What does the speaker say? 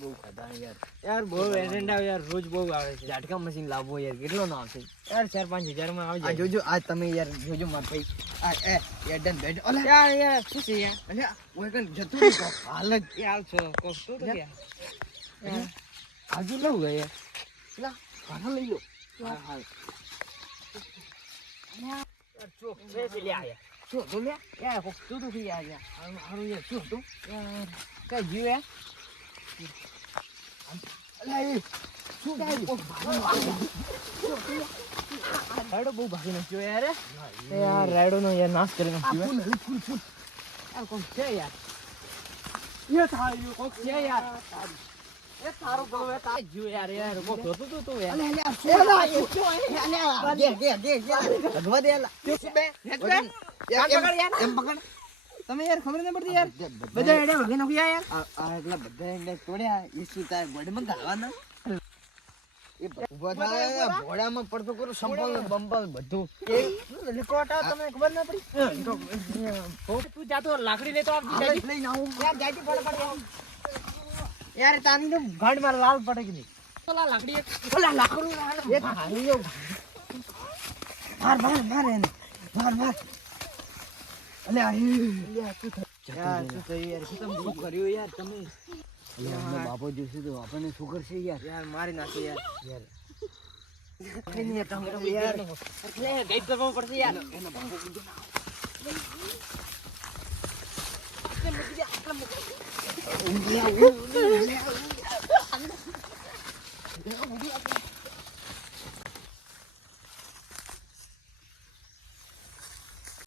બહુ ખાધા યાર. યાર બહુ એજન્ડા યાર રોજ બહુ આવે છે. ઝાટકા મશીન લાવવો યાર કેટલો ના આવશે યાર 4-5 હજારમાં આવી આ જાય. જોજો આ તમે યાર જોજો માર ભાઈ આ એડન બેડ ઓલા યાર યાર શું છે યાર અલ્યા ઓય કન જતું નહીં કોક હાલ જ યાર છો કોક તો યાર આજુ લઉં ગયા યાર પેલા ભાડા લઈ લો હા હા યાર ચોક છે લ્યા યાર શું તો લે યાર કોક તો યાર યાર હારું યાર શું તો યાર કઈ જીવ યાર અલ્યા એ શું કાઈ રાયડો બહુ ભાગી નાખ્યો યાર યાર રાયડો નો યાર નાશ કરી નાખ્યો ફૂલ યાર કોક છે યાર એ થાયું કોક છે યાર એ તારો ગળો એ તા જીવ યાર યાર કોક જોતું તું તું યાર અલ્યા ભગવા દે અલ્યા શું બે કામ પકડ યાર એમ પકડ તમે યાર ખબર ન પડતી યાર બધા એડે ભાગી નાખ્યા યાર આ એટલા બધા એને તોડ્યા ઈસુ તાર ગોડમાં ગાવાના એ ઉભા થાય ભોળામાં પડતો કરો સંપલ બંપલ બધું એ લિકોટા તમને ખબર ન પડી તું જાતો લાકડી લેતો આવ જાજી લઈને આવું યાર જાજી ફટાફટ યાર તાની તો ગાંડ માર લાલ પડે કે નહીં ઓલા લાકડી ઓલા લાકડું એક હારીયો માર એને માર અલે આ યાર શું થયું યાર શું કર્યું યાર તમે અલ્યા બાપો જોશે તો આપણને શું કરશે યાર યાર મારી નાખે યાર યાર યાર એટલે ગાઈડ કરવો પડશે યાર એનો બાપો કીધું